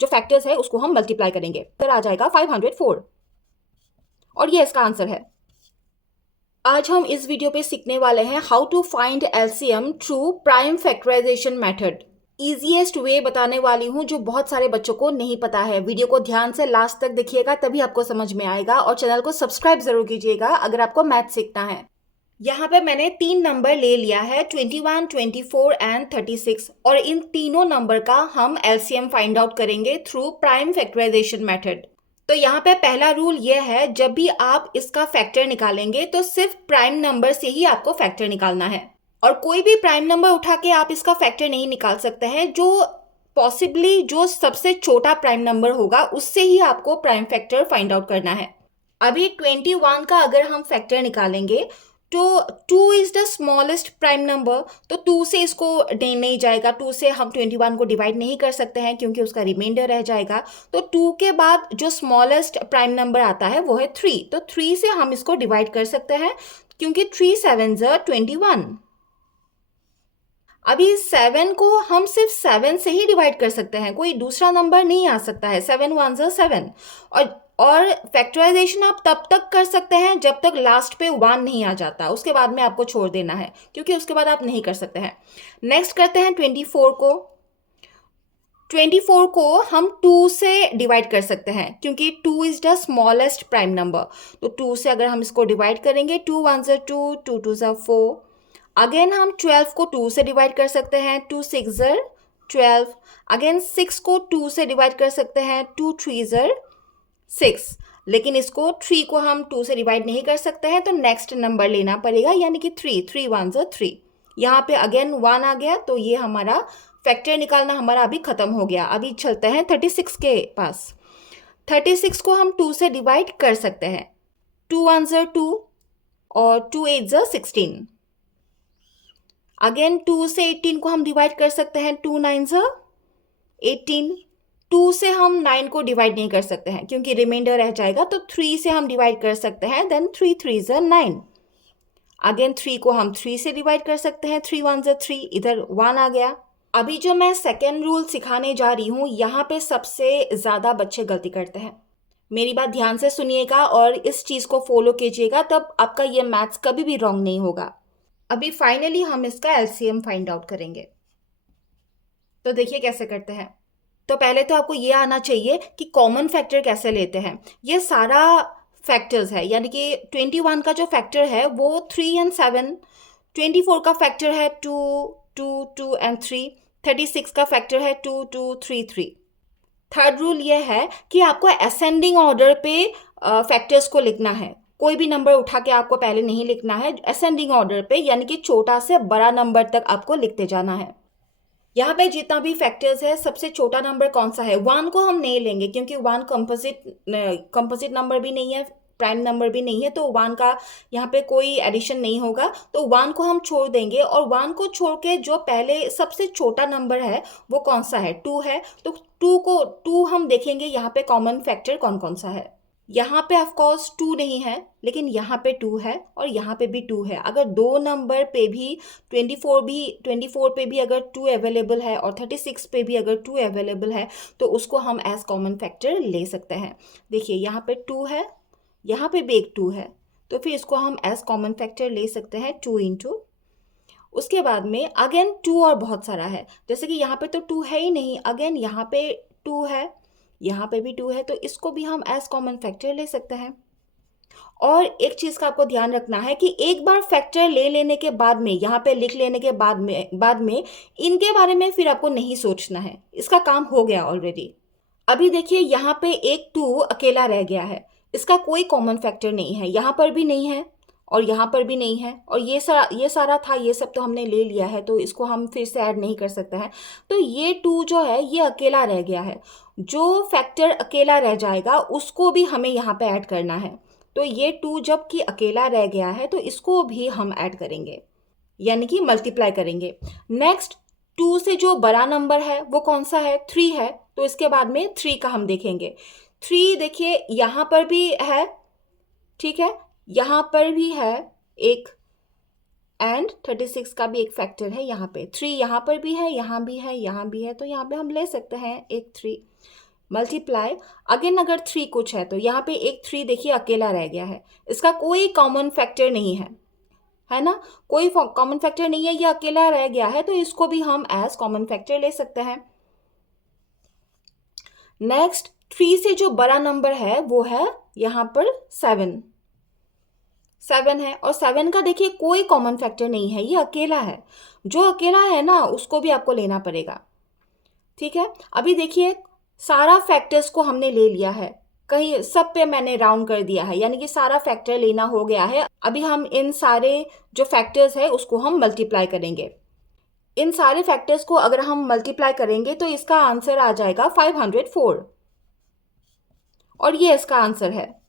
जो फैक्टर्स है उसको हम मल्टीप्लाई करेंगे, तो आ जाएगा 504 और ये इसका आंसर है। आज हम इस वीडियो पे सीखने वाले हैं how to find LCM through prime factorisation method. Easiest way बताने वाली हूँ जो बहुत सारे बच्चों को नहीं पता है। वीडियो को ध्यान से लास्ट तक देखिएगा तभी आपको समझ में आएगा, और चैनल को सब्सक्राइब जरूर कीजिएगा अगर आपको मैथ सीखना है। यहाँ पे मैंने 3 नंबर ले लिया है, 21, 24 एंड 36, और इन तीनों नंबर का हम एलसीएम फाइंड आउट करेंगे थ्रू प्राइम फैक्टराइजेशन मेथड। तो यहाँ पे पहला रूल ये है, जब भी आप इसका फैक्टर निकालेंगे तो सिर्फ प्राइम नंबर से ही आपको फैक्टर निकालना है, और कोई भी प्राइम नंबर उठा के आप इसका फैक्टर नहीं निकाल सकते हैं। जो पॉसिबली जो सबसे छोटा प्राइम नंबर होगा उससे ही आपको प्राइम फैक्टर फाइंड आउट करना है। अभी 21 का अगर हम फैक्टर निकालेंगे तो 2 is the smallest prime number, तो 2 से इसको नहीं जाएगा, 2 से हम 21 को डिवाइड नहीं कर सकते हैं क्योंकि उसका रिमाइंडर रह जाएगा। तो 2 के बाद जो स्मॉलेस्ट प्राइम नंबर आता है वो है 3, तो 3 से हम इसको डिवाइड कर सकते हैं क्योंकि 3 7 21। अभी 7 को हम सिर्फ 7 से ही डिवाइड कर सकते हैं, कोई दूसरा नंबर नहीं आ सकता है। 7 1 7। और फैक्टराइजेशन आप तब तक कर सकते हैं जब तक लास्ट पे 1 नहीं आ जाता, उसके बाद में आपको छोड़ देना है क्योंकि उसके बाद आप नहीं कर सकते हैं। नेक्स्ट करते हैं 24 को। 24 को हम 2 से डिवाइड कर सकते हैं क्योंकि 2 is the smallest prime number, तो 2 से अगर हम इसको डिवाइड करेंगे 2 1 2, 2 2 4। अगेन हम 12 को 2 से डिवाइड कर सकते हैं, 2 6 12। अगेन 6 को 2 से डिवाइड कर सकते हैं, 2 3 6। लेकिन इसको 3 को हम 2 से डिवाइड नहीं कर सकते हैं, तो नेक्स्ट नंबर लेना पड़ेगा, यानी कि 3 3 1 3। यहाँ पे अगेन 1 आ गया, तो ये हमारा फैक्टर निकालना हमारा अभी खत्म हो गया। अभी चलते हैं 36 के पास। 36 को हम 2 से डिवाइड कर सकते हैं, 2 1 2 और 2 8 16। अगेन 2 से 18 को हम डिवाइड कर सकते हैं, 2 9 18। 2 से हम 9 को डिवाइड नहीं कर सकते हैं क्योंकि रिमाइंडर रह जाएगा, तो 3 से हम डिवाइड कर सकते हैं, देन 3 3 9। अगेन 3 को हम 3 से डिवाइड कर सकते हैं, 3 1 3, इधर 1 आ गया। अभी जो मैं सेकेंड रूल सिखाने जा रही हूँ, यहाँ पे सबसे ज़्यादा बच्चे गलती करते हैं। मेरी बात ध्यान से सुनिएगा और इस चीज़ को फॉलो कीजिएगा, तब आपका ये मैथ्स कभी भी रॉन्ग नहीं होगा। अभी फाइनली हम इसका एलसीएम फाइंड आउट करेंगे, तो देखिए कैसे करते हैं। तो पहले तो आपको ये आना चाहिए कि कॉमन फैक्टर कैसे लेते हैं। ये सारा फैक्टर्स है, यानी कि 21 का जो फैक्टर है वो 3 एंड 7, 24 का फैक्टर है 2 2 2 एंड 3, 36 का फैक्टर है 2 2 3 3। थर्ड रूल ये है कि आपको असेंडिंग ऑर्डर पे फैक्टर्स को लिखना है। कोई भी नंबर उठा के आपको पहले नहीं लिखना है, असेंडिंग ऑर्डर पे, यानी कि छोटा से बड़ा नंबर तक आपको लिखते जाना है। यहाँ पे जितना भी फैक्टर्स है, सबसे छोटा नंबर कौन सा है? 1 को हम नहीं लेंगे क्योंकि 1 कंपोजिट नंबर भी नहीं है, प्राइम नंबर भी नहीं है, तो 1 का यहाँ पे कोई एडिशन नहीं होगा, तो 1 को हम छोड़ देंगे। और 1 को छोड़ के जो पहले सबसे छोटा नंबर है वो कौन सा है? 2 है, तो 2 हम देखेंगे यहाँ पे कॉमन फैक्टर कौन कौन सा है। यहाँ पे ऑफ कोर्स 2 नहीं है, लेकिन यहाँ पे 2 है और यहाँ पे भी 2 है। अगर दो नंबर पे भी 24 पे भी अगर 2 अवेलेबल है और 36 पे भी अगर 2 अवेलेबल है, तो उसको हम एज कॉमन फैक्टर ले सकते हैं। देखिए यहाँ पे 2 है, यहाँ पे भी एक 2 है, तो फिर इसको हम एज कॉमन फैक्टर ले सकते हैं 2 इंटू। उसके बाद में अगेन 2 और बहुत सारा है, जैसे कि यहाँ पे तो 2 है ही नहीं, अगेन यहाँ पे 2 है, यहाँ पे भी 2 है, तो इसको भी हम एज कॉमन फैक्टर ले सकते हैं। और एक चीज़ का आपको ध्यान रखना है कि एक बार फैक्टर ले लेने के बाद में, यहाँ पे लिख लेने के बाद में इनके बारे में फिर आपको नहीं सोचना है, इसका काम हो गया ऑलरेडी। अभी देखिए यहाँ पे एक 2 अकेला रह गया है, इसका कोई कॉमन फैक्टर नहीं है, यहाँ पर भी नहीं है और यहाँ पर भी नहीं है, और ये सारा था, ये सब तो हमने ले लिया है, तो इसको हम फिर से ऐड नहीं कर सकते हैं। तो ये 2 जो है ये अकेला रह गया है, जो फैक्टर अकेला रह जाएगा उसको भी हमें यहाँ पे ऐड करना है। तो ये 2 जब कि अकेला रह गया है तो इसको भी हम ऐड करेंगे, यानी कि मल्टीप्लाई करेंगे। नेक्स्ट 2 से जो बड़ा नंबर है वो कौन सा है? 3 है, तो इसके बाद में 3 का हम देखेंगे। 3 देखिए यहाँ पर भी है, ठीक है, यहाँ पर भी है एक, एंड 36 का भी एक फैक्टर है यहाँ पे। 3 यहाँ पर भी है, यहाँ भी है, यहाँ भी है, तो यहाँ पे हम ले सकते हैं एक 3। मल्टीप्लाई अगेन, अगर 3 कुछ है तो यहाँ पे एक 3 देखिए अकेला रह गया है, इसका कोई कॉमन फैक्टर नहीं है ना, कोई कॉमन फैक्टर नहीं है, ये अकेला रह गया है, तो इसको भी हम एज कॉमन फैक्टर ले सकते हैं। नेक्स्ट 3 से जो बड़ा नंबर है वो है यहाँ पर 7 है, और 7 का देखिए कोई कॉमन फैक्टर नहीं है, ये अकेला है, जो अकेला है ना उसको भी आपको लेना पड़ेगा। ठीक है, अभी देखिए सारा फैक्टर्स को हमने ले लिया है, कहीं सब पे मैंने राउंड कर दिया है, यानी कि सारा फैक्टर लेना हो गया है। अभी हम इन सारे जो फैक्टर्स है उसको हम मल्टीप्लाई करेंगे। इन सारे फैक्टर्स को अगर हम मल्टीप्लाई करेंगे तो इसका आंसर आ जाएगा 504, और ये इसका आंसर है।